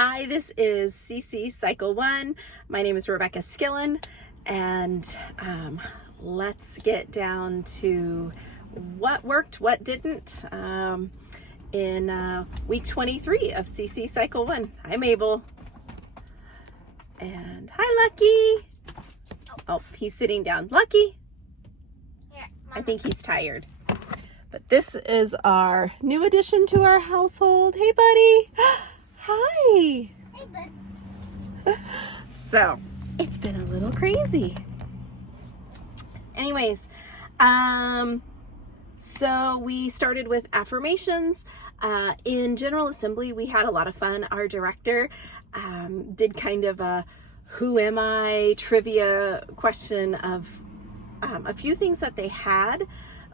Hi, this is CC Cycle 1. My name is Rebecca Skillen, and let's get down to what worked, what didn't in week 23 of CC Cycle 1. Hi, Mabel. And hi, Lucky. Oh, he's sitting down. Lucky. Here, I think he's tired. But this is our new addition to our household. Hey, buddy. Hi. Hey, bud. So, it's been a little crazy. Anyways, so we started with affirmations. In General Assembly, we had a lot of fun. Our director did kind of a who am I trivia question of a few things that they had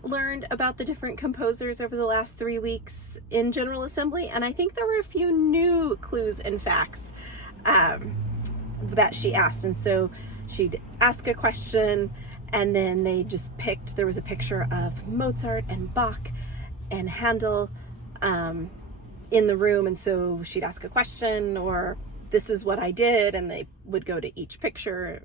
learned about the different composers over the last 3 weeks in General Assembly, and I think there were a few new clues and facts that she asked. And so she'd ask a question, and then they just picked, there was a picture of Mozart and Bach and Handel in the room, and so she'd ask a question, or this is what I did, and they would go to each picture,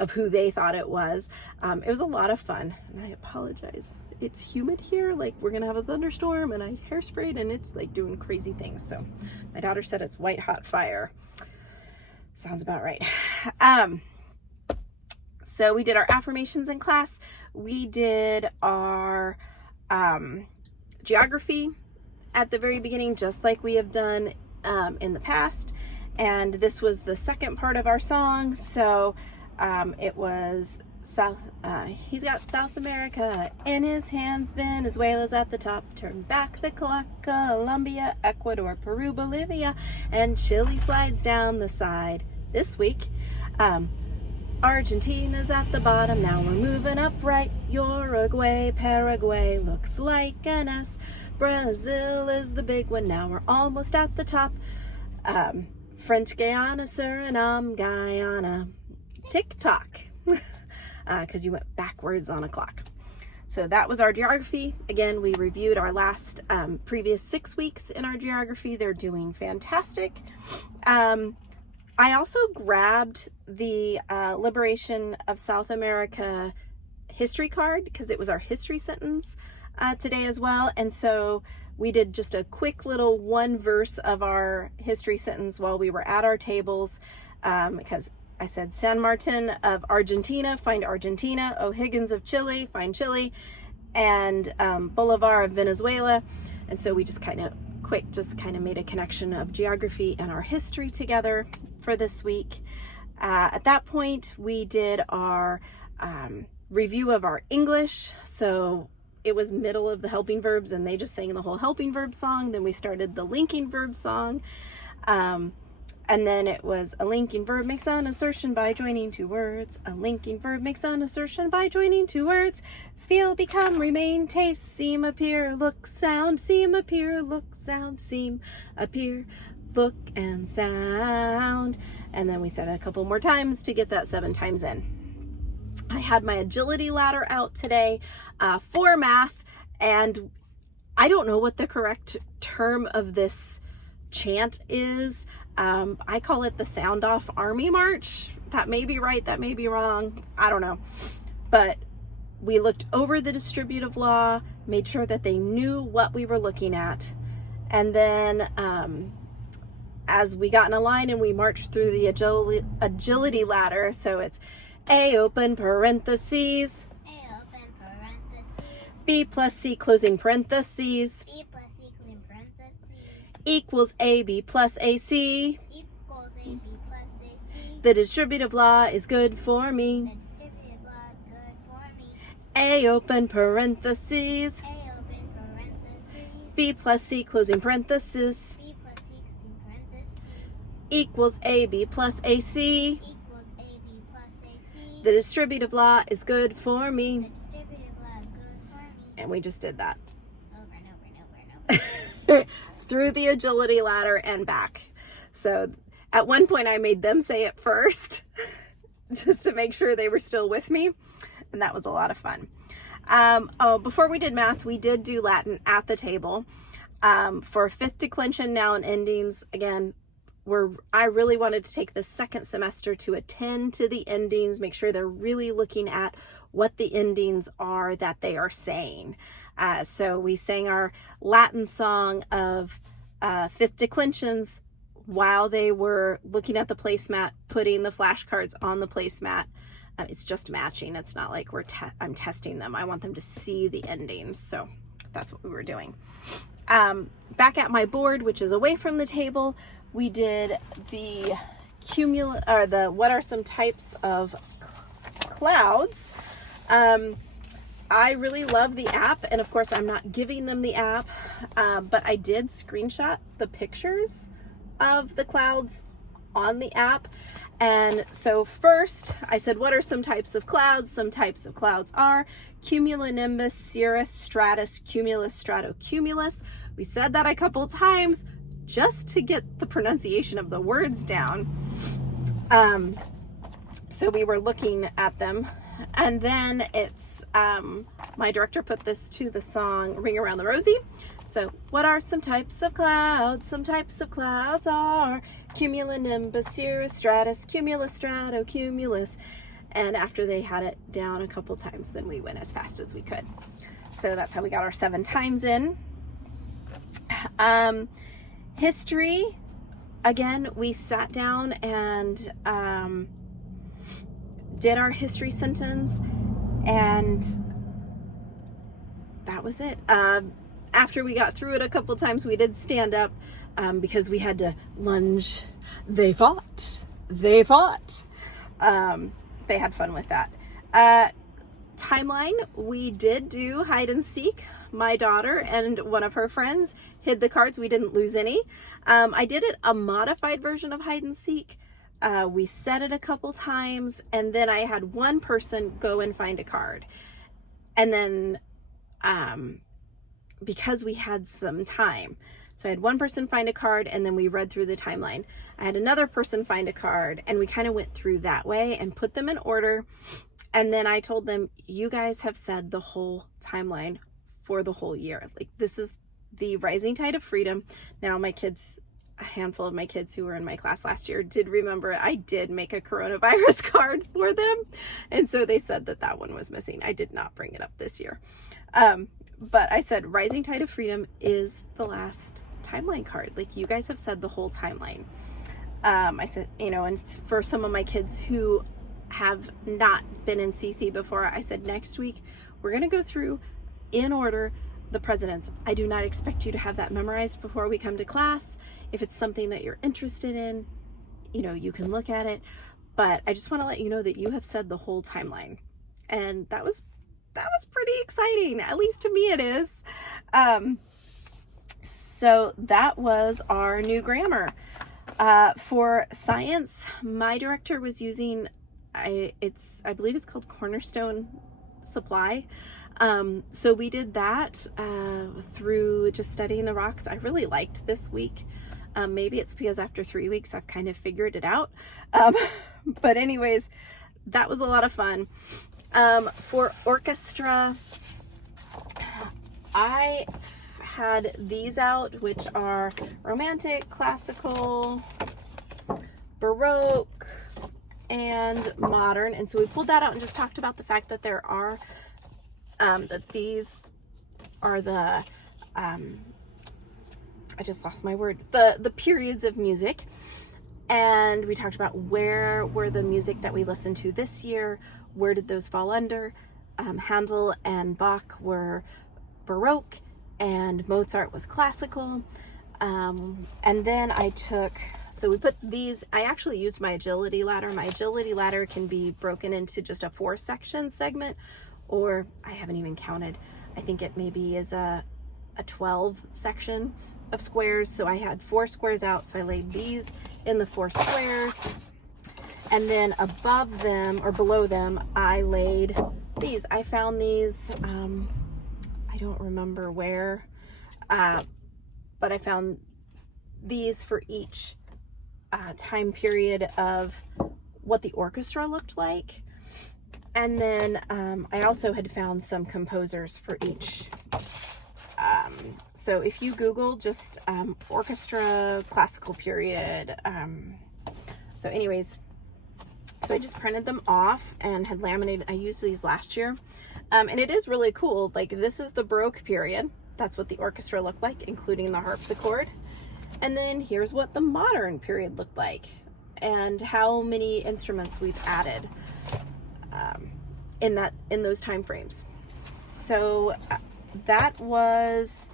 of who they thought it was. It was a lot of fun, and I apologize. It's humid here, like we're gonna have a thunderstorm, and I hairsprayed, and it's like doing crazy things. So my daughter said it's white hot fire. Sounds about right. So we did our affirmations in class. We did our geography at the very beginning, just like we have done in the past. And this was the second part of our song. So it was he's got South America in his hands, Venezuela's at the top, turn back the clock, Colombia, Ecuador, Peru, Bolivia, and Chile slides down the side. This week, Argentina's at the bottom, now we're moving up right, Uruguay, Paraguay looks like an S, Brazil is the big one, now we're almost at the top, French Guiana, Suriname, Guyana, tick-tock, because you went backwards on a clock. So that was our geography. Again, we reviewed our last previous 6 weeks in our geography. They're doing fantastic. I also grabbed the Liberation of South America history card because it was our history sentence today as well. And so we did just a quick little one verse of our history sentence while we were at our tables, because I said San Martin of Argentina, find Argentina, O'Higgins of Chile, find Chile, and Bolivar of Venezuela. And so we just kind of made a connection of geography and our history together for this week. At that point, we did our review of our English. So it was middle of the helping verbs, and they just sang the whole helping verb song. Then we started the linking verb song. And then it was a linking verb makes an assertion by joining two words. A linking verb makes an assertion by joining two words. Feel, become, remain, taste, seem, appear, look, sound, seem, appear, look, sound, seem, appear, look, and sound. And then we said it a couple more times to get that 7 times in. I had my agility ladder out today for math, and I don't know what the correct term of this chant is. I call it the sound off army march. That may be right, that may be wrong, I don't know. But we looked over the distributive law, made sure that they knew what we were looking at. And then as we got in a line and we marched through the agility ladder, so it's A open parentheses, B plus C closing parentheses, equals AB plus AC. The distributive law is good for me. A open parentheses. B plus C closing parentheses. Equals AB plus AC. The distributive law is good for me. And we just did that. Over and over. Through the agility ladder and back. So at one point I made them say it first just to make sure they were still with me, and that was a lot of fun. Before we did math, we did do Latin at the table. For fifth declension, now and endings, again, I really wanted to take the second semester to attend to the endings, make sure they're really looking at what the endings are that they are saying. So we sang our Latin song of fifth declensions while they were looking at the placemat, putting the flashcards on the placemat. It's just matching. It's not like I'm testing them. I want them to see the endings. So that's what we were doing. Back at my board, which is away from the table, we did the what are some types of clouds. I really love the app, and of course I'm not giving them the app, but I did screenshot the pictures of the clouds on the app. And so first I said, what are some types of clouds? Some types of clouds are cumulonimbus, cirrus, stratus, cumulus, stratocumulus. We said that a couple times just to get the pronunciation of the words down. So we were looking at them, and then it's my director put this to the song Ring Around the Rosie. So what are some types of clouds? Some types of clouds are cumulonimbus, cirrus, stratus, cumulus, stratocumulus. And after they had it down a couple times, then we went as fast as we could. So that's how we got our 7 times in. History, again, we sat down and did our history sentence, and that was it. After we got through it a couple times, we did stand up because we had to lunge. They fought. They had fun with that. Timeline, we did do hide and seek. My daughter and one of her friends hid the cards. We didn't lose any. I did a modified version of hide and seek. We said it a couple times, and then I had one person go and find a card. And then because we had some time, so I had one person find a card, and then we read through the timeline. I had another person find a card, and we kind of went through that way and put them in order. And then I told them, you guys have said the whole timeline for the whole year. Like, this is the rising tide of freedom. Now my kids, a handful of my kids who were in my class last year did remember I did make a coronavirus card for them. And so they said that one was missing. I did not bring it up this year. But I said, rising tide of freedom is the last timeline card. Like, you guys have said the whole timeline. I said, and for some of my kids who have not been in CC before, I said, next week we're going to go through in order the presidents. I do not expect you to have that memorized before we come to class. If it's something that you're interested in, you can look at it, but I just want to let you know that you have said the whole timeline. And that was pretty exciting. At least to me it is. So that was our new grammar. For science, my director was using I believe it's called Cornerstone Supply. So we did that through just studying the rocks. I really liked this week. Maybe it's because after 3 weeks I've kind of figured it out. But anyways, that was a lot of fun. For orchestra, I had these out, which are romantic, classical, Baroque, and modern. And so we pulled that out and just talked about the fact that there are that these are the I just lost my word, the periods of music. And we talked about where were the music that we listened to this year, where did those fall under. Handel and Bach were Baroque and Mozart was classical. And then so we put these, I actually used my agility ladder. My agility ladder can be broken into just a 4-section segment, or I haven't even counted. I think it maybe is a 12 section of squares. So I had 4 squares out. So I laid these in the 4 squares, and then above them or below them, I laid these. I found these, I don't remember where, but I found these for each time period of what the orchestra looked like. And then I also had found some composers for each So if you Google just orchestra classical period, so anyways, so I just printed them off and had laminated. I used these last year, and it is really cool. Like, this is the Baroque period. That's what the orchestra looked like, including the harpsichord. And then here's what the modern period looked like, and how many instruments we've added in those time frames. So that was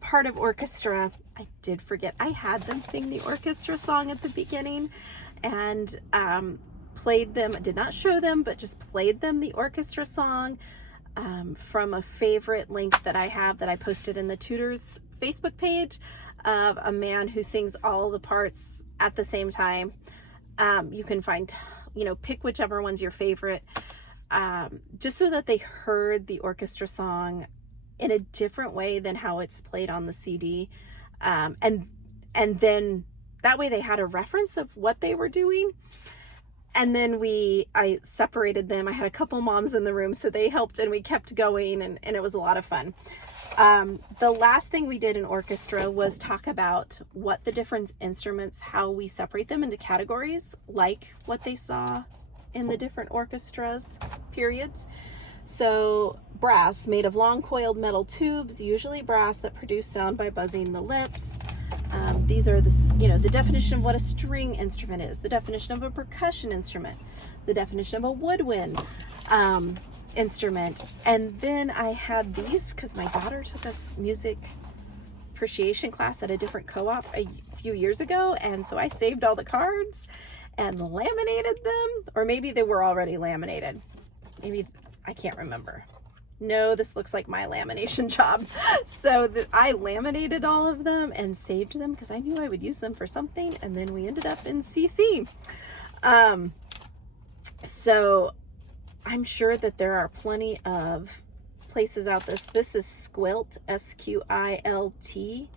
part of orchestra. I did forget I had them sing the orchestra song at the beginning, and played them. I did not show them, but just played them the orchestra song from a favorite link that I have that I posted in the Tutors Facebook page of a man who sings all the parts at the same time. You can find, pick whichever one's your favorite, just so that they heard the orchestra song in a different way than how it's played on the CD. And then that way they had a reference of what they were doing. And then I separated them. I had a couple moms in the room, so they helped, and we kept going, and it was a lot of fun. The last thing we did in orchestra was talk about what the different instruments, how we separate them into categories, like what they saw in the different orchestras periods. So brass, made of long coiled metal tubes, usually brass, that produce sound by buzzing the lips. These are the definition of what a string instrument is, the definition of a percussion instrument, the definition of a woodwind instrument. And then I had these because my daughter took a music appreciation class at a different co-op a few years ago, and so I saved all the cards and laminated them, or maybe they were already laminated. Maybe, I can't remember. No, this looks like my lamination job. So I laminated all of them and saved them because I knew I would use them for something, and then we ended up in CC. So I'm sure that there are plenty of places out this. This is Squilt, S-Q-I-L-T,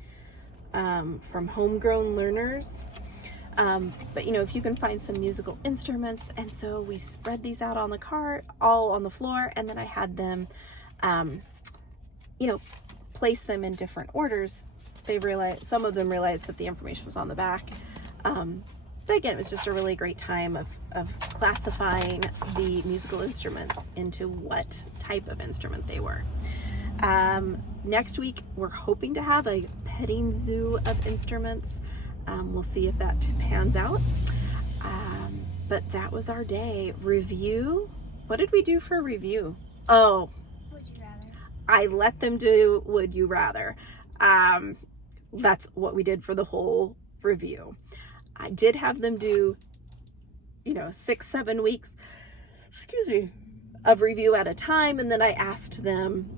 from Homegrown Learners. But if you can find some musical instruments. And so we spread these out on the cart, all on the floor, and then I had them, place them in different orders. Some of them realized that the information was on the back. But again, it was just a really great time of classifying the musical instruments into what type of instrument they were. Next week, we're hoping to have a petting zoo of instruments. We'll see if that pans out. But that was our day. Review. What did we do for review? Oh, Would you rather? I let them do Would You Rather. That's what we did for the whole review. I did have them do, 6-7 weeks, of review at a time. And then I asked them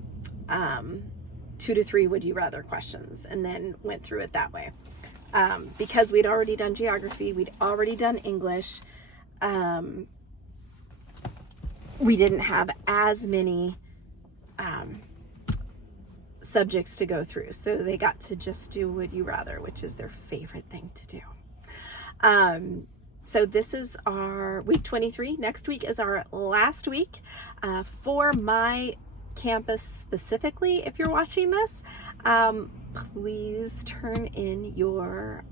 2 to 3 Would You Rather questions, and then went through it that way. Because we'd already done geography, we'd already done English, we didn't have as many subjects to go through. So they got to just do Would You Rather, which is their favorite thing to do. So this is our week 23. Next week is our last week for my campus specifically. If you're watching this, please turn in your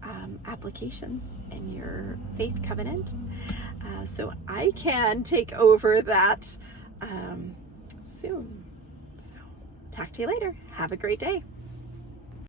applications and your faith covenant so I can take over that soon. So talk to you later. Have a great day.